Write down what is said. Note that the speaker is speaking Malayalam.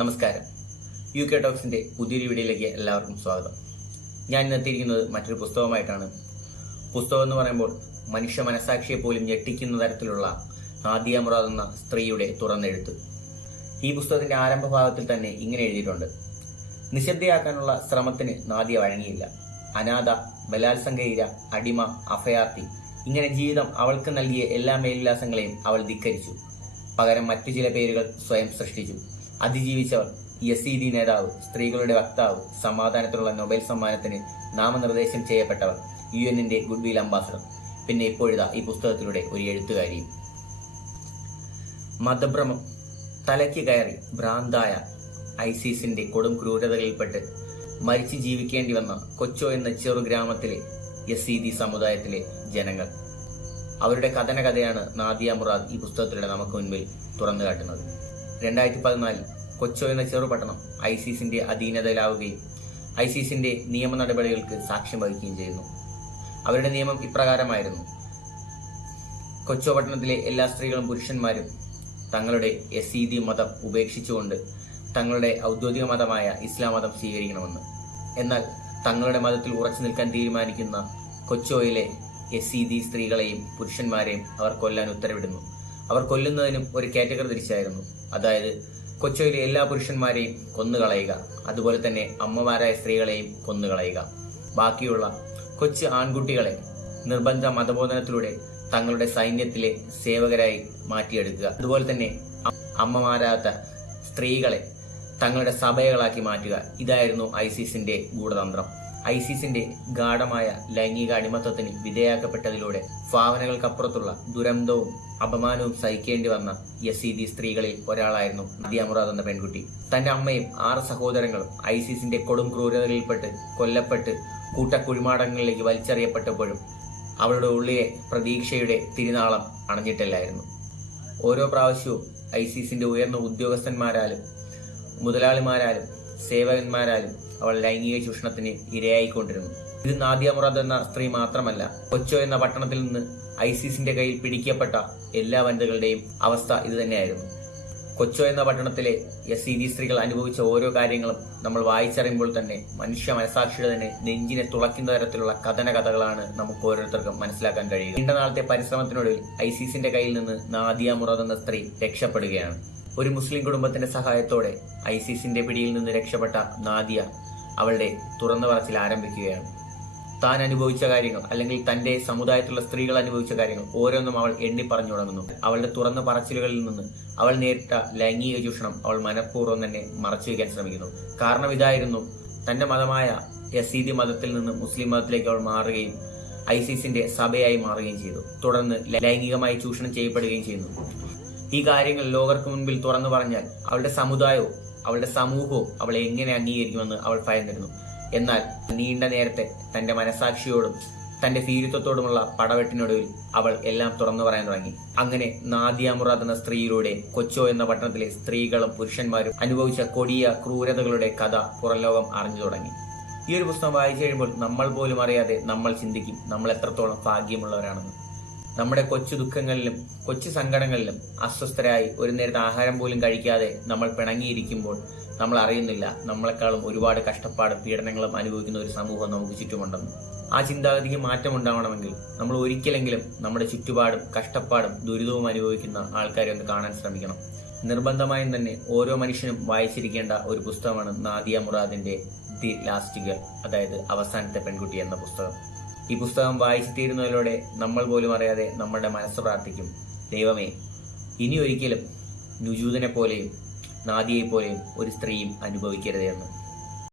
നമസ്കാരം. UK ടോക്സിന്റെ പുതിയൊരു വീഡിയോയിലേക്ക് എല്ലാവർക്കും സ്വാഗതം. ഞാൻ ഇന്നെത്തിയിരിക്കുന്നത് മറ്റൊരു പുസ്തകമായിട്ടാണ്. പുസ്തകം എന്ന് പറയുമ്പോൾ മനുഷ്യ മനസാക്ഷിയെ പോലും ഞെട്ടിക്കുന്ന തരത്തിലുള്ള നാദിയ മുറാദ് എന്ന സ്ത്രീയുടെ തുറന്നെഴുത്ത്. ഈ പുസ്തകത്തിന്റെ ആരംഭ ഭാഗത്തിൽ തന്നെ ഇങ്ങനെ എഴുതിയിട്ടുണ്ട്: നിശബ്ദയാക്കാനുള്ള ശ്രമത്തിന് നാദിയ വഴങ്ങിയില്ല. അനാഥ, ബലാത്സംഗ, അടിമ, അഭയാർത്ഥി, ഇങ്ങനെ ജീവിതം അവൾക്ക് നൽകിയ എല്ലാ മേൽവിലാസങ്ങളെയും അവൾ ധിക്കരിച്ചു. പകരം മറ്റു ചില പേരുകൾ സ്വയം സൃഷ്ടിച്ചു. അതിജീവിച്ചവർ, യസീദി നേതാവ്, സ്ത്രീകളുടെ വക്താവ്, സമാധാനത്തിനുള്ള നൊബേൽ സമ്മാനത്തിന് നാമനിർദ്ദേശം ചെയ്യപ്പെട്ടവർ, UN-ന്റെ ഗുഡ്വിൽ അംബാസഡർ, പിന്നെ ഇപ്പോഴിതാ ഈ പുസ്തകത്തിലൂടെ ഒരു എഴുത്തുകാരിയും. മതഭ്രമം തലയ്ക്ക് കയറി ഭ്രാന്തായ ISIS-ന്റെ കൊടും ക്രൂരതകളിൽപ്പെട്ട് മരിച്ചു ജീവിക്കേണ്ടി വന്ന കൊച്ചോ എന്ന ചെറു ഗ്രാമത്തിലെ യസീദി സമുദായത്തിലെ ജനങ്ങൾ. അവരുടെ കഥയാണ് നാദിയ മുറാദ് ഈ പുസ്തകത്തിലൂടെ നമുക്ക് മുൻപിൽ തുറന്നു കാട്ടുന്നത്. 2014 കൊച്ചോ എന്ന ചെറുപട്ടണം ISIS-ന്റെ അധീനതയിലാവുകയും ISIS-ന്റെ നിയമ നടപടികൾക്ക് സാക്ഷ്യം വഹിക്കുകയും ചെയ്യുന്നു. അവരുടെ നിയമം ഇപ്രകാരമായിരുന്നു: കൊച്ചോ പട്ടണത്തിലെ എല്ലാ സ്ത്രീകളും പുരുഷന്മാരും തങ്ങളുടെ യസീദി മതം ഉപേക്ഷിച്ചുകൊണ്ട് തങ്ങളുടെ ഔദ്യോഗിക മതമായ ഇസ്ലാം മതം സ്വീകരിക്കണമെന്ന്. എന്നാൽ തങ്ങളുടെ മതത്തിൽ ഉറച്ചു നിൽക്കാൻ തീരുമാനിക്കുന്ന കൊച്ചോയിലെ യസീദി സ്ത്രീകളെയും പുരുഷന്മാരെയും അവർ കൊല്ലാൻ ഉത്തരവിടുന്നു. അവർ കൊല്ലുന്നതിനും ഒരു കാറ്റഗറി തിരിച്ചായിരുന്നു. അതായത് കൊച്ചോയിലെ എല്ലാ പുരുഷന്മാരെയും കൊന്നുകളയുക, അതുപോലെ തന്നെ അമ്മമാരായ സ്ത്രീകളെയും കൊന്നുകളയുക. ബാക്കിയുള്ള കൊച്ചു ആൺകുട്ടികളെ നിർബന്ധ മതബോധനത്തിലൂടെ തങ്ങളുടെ സൈന്യത്തിലെ സേവകരായി മാറ്റിയെടുക്കുക. അതുപോലെ തന്നെ അമ്മമാരാത്ത സ്ത്രീകളെ തങ്ങളുടെ സഭകളാക്കി മാറ്റുക. ഇതായിരുന്നു ISIS-ന്റെ ഗൂഢതന്ത്രം. ISIS-ന്റെ ഗാഢമായ ലൈംഗിക അടിമത്തത്തിന് വിധേയാക്കപ്പെട്ടതിലൂടെ ഭാവനകൾക്കപ്പുറത്തുള്ള ദുരന്തവും അപമാനവും സഹിക്കേണ്ടി വന്ന യസീദി സ്ത്രീകളിൽ ഒരാളായിരുന്നു നാദിയ മുറാദ് എന്ന പെൺകുട്ടി. തന്റെ അമ്മയും 6 സഹോദരങ്ങളും ISIS-ന്റെ കൊടും ക്രൂരതകളിൽപ്പെട്ട് കൊല്ലപ്പെട്ട് കൂട്ടക്കുഴിമാടങ്ങളിലേക്ക് വലിച്ചെറിയപ്പെട്ടപ്പോഴും അവളുടെ ഉള്ളിലെ പ്രതീക്ഷയുടെ തിരുനാളം അണഞ്ഞിട്ടില്ലായിരുന്നു. ഓരോ പ്രാവശ്യവും ISIS-ന്റെ ഉയർന്ന ഉദ്യോഗസ്ഥന്മാരാലും മുതലാളിമാരാലും സേവകന്മാരാലും അവൾ ലൈംഗിക ചൂഷണത്തിന് ഇരയായിക്കൊണ്ടിരുന്നു. ഇത് നാദിയ മുറാദ് എന്ന സ്ത്രീ മാത്രമല്ല, കൊച്ചോ എന്ന പട്ടണത്തിൽ നിന്ന് ISIS-ന്റെ കയ്യിൽ പിടിക്കപ്പെട്ട എല്ലാ വനിതകളുടെയും അവസ്ഥ ഇത് തന്നെയായിരുന്നു. കൊച്ചോ എന്ന പട്ടണത്തിലെ യസീദി സ്ത്രീകൾ അനുഭവിച്ച ഓരോ കാര്യങ്ങളും നമ്മൾ വായിച്ചറിയുമ്പോൾ തന്നെ മനുഷ്യ മനസാക്ഷിയുടെ തന്നെ നെഞ്ചിനെ തുളയ്ക്കുന്ന തരത്തിലുള്ള കഥകളാണ് നമുക്ക് ഓരോരുത്തർക്കും മനസ്സിലാക്കാൻ കഴിയുക. നീണ്ട നാളത്തെ പരിശ്രമത്തിനൊടുവിൽ ISIS-ന്റെ കയ്യിൽ നിന്ന് നാദിയ മുറാദ് എന്ന സ്ത്രീ രക്ഷപ്പെടുകയാണ്. ഒരു മുസ്ലിം കുടുംബത്തിന്റെ സഹായത്തോടെ ISIS-ന്റെ പിടിയിൽ നിന്ന് രക്ഷപ്പെട്ട നാദിയ അവളുടെ തുറന്നു പറച്ചിൽ ആരംഭിക്കുകയാണ്. താൻ അനുഭവിച്ച കാര്യങ്ങൾ, അല്ലെങ്കിൽ തന്റെ സമുദായത്തിലുള്ള സ്ത്രീകൾ അനുഭവിച്ച കാര്യങ്ങൾ ഓരോന്നും അവൾ എണ്ണി പറഞ്ഞു തുടങ്ങുന്നു. അവളുടെ തുറന്ന പറച്ചിലുകളിൽ നിന്ന് അവൾ നേരിട്ട ലൈംഗിക ചൂഷണം അവൾ മനഃപൂർവ്വം തന്നെ മറച്ചു വയ്ക്കാൻ ശ്രമിക്കുന്നു. കാരണം ഇതായിരുന്നു: തന്റെ മതമായ യസീദി മതത്തിൽ നിന്ന് മുസ്ലിം മതത്തിലേക്ക് അവൾ മാറുകയും ISIS-ന്റെ സഭയായി മാറുകയും ചെയ്തു. തുടർന്ന് ലൈംഗികമായി ചൂഷണം ചെയ്യപ്പെടുകയും ചെയ്യുന്നു. ഈ കാര്യങ്ങൾ ലോകർക്ക് മുൻപിൽ തുറന്നു പറഞ്ഞാൽ അവളുടെ സമുദായവും അവളുടെ സമൂഹവും അവളെ എങ്ങനെ അംഗീകരിക്കുമെന്ന് അവൾ ഭയന്നിരുന്നു. എന്നാൽ നീണ്ട നേരത്തെ തന്റെ മനസാക്ഷിയോടും തന്റെ ഭീരുത്വത്തോടുമുള്ള പടവെട്ടിനൊടുവിൽ അവൾ എല്ലാം തുറന്നു പറയാൻ തുടങ്ങി. അങ്ങനെ നാദിയ മുറാദ് എന്ന സ്ത്രീയിലൂടെ കൊച്ചോ എന്ന പട്ടണത്തിലെ സ്ത്രീകളും പുരുഷന്മാരും അനുഭവിച്ച കൊടിയ ക്രൂരതകളുടെ കഥ പുറം ലോകം അറിഞ്ഞു തുടങ്ങി. ഈ ഒരു പുസ്തകം വായിച്ചു കഴിയുമ്പോൾ നമ്മൾ പോലും അറിയാതെ നമ്മൾ ചിന്തിക്കും നമ്മൾ എത്രത്തോളം ഭാഗ്യമുള്ളവരാണെന്ന്. നമ്മുടെ കൊച്ചു ദുഃഖങ്ങളിലും കൊച്ചു സങ്കടങ്ങളിലും അസ്വസ്ഥരായി ഒരു നേരത്തെ ആഹാരം പോലും കഴിക്കാതെ നമ്മൾ പിണങ്ങിയിരിക്കുമ്പോൾ നമ്മൾ അറിയുന്നില്ല നമ്മളെക്കാളും ഒരുപാട് കഷ്ടപ്പാടും പീഡനങ്ങളും അനുഭവിക്കുന്ന ഒരു സമൂഹം നമുക്ക് ചുറ്റുമുണ്ടെന്ന്. ആ ചിന്താഗതിക്ക് മാറ്റം ഉണ്ടാവണമെങ്കിൽ നമ്മൾ ഒരിക്കലെങ്കിലും നമ്മുടെ ചുറ്റുപാടും കഷ്ടപ്പാടും ദുരിതവും അനുഭവിക്കുന്ന ആൾക്കാരെ ഒന്ന് കാണാൻ ശ്രമിക്കണം. നിർബന്ധമായും തന്നെ ഓരോ മനുഷ്യനും വായിച്ചിരിക്കേണ്ട ഒരു പുസ്തകമാണ് നാദിയ മുറാദിന്റെ ദി ലാസ്റ്റ് ഗേൾ, അതായത് അവസാനത്തെ പെൺകുട്ടി എന്ന പുസ്തകം. ഈ പുസ്തകം വായിച്ചു തീരുന്നതിലൂടെ നമ്മൾ പോലും അറിയാതെ നമ്മുടെ മനസ്സ് പ്രാർത്ഥിക്കും: ദൈവമേ, ഇനി ഒരിക്കലും നുജൂദിനെ പോലെയും നാദിയെ പോലെയും ഒരു സ്ത്രീയും അനുഭവിക്കരുതേ എന്ന്.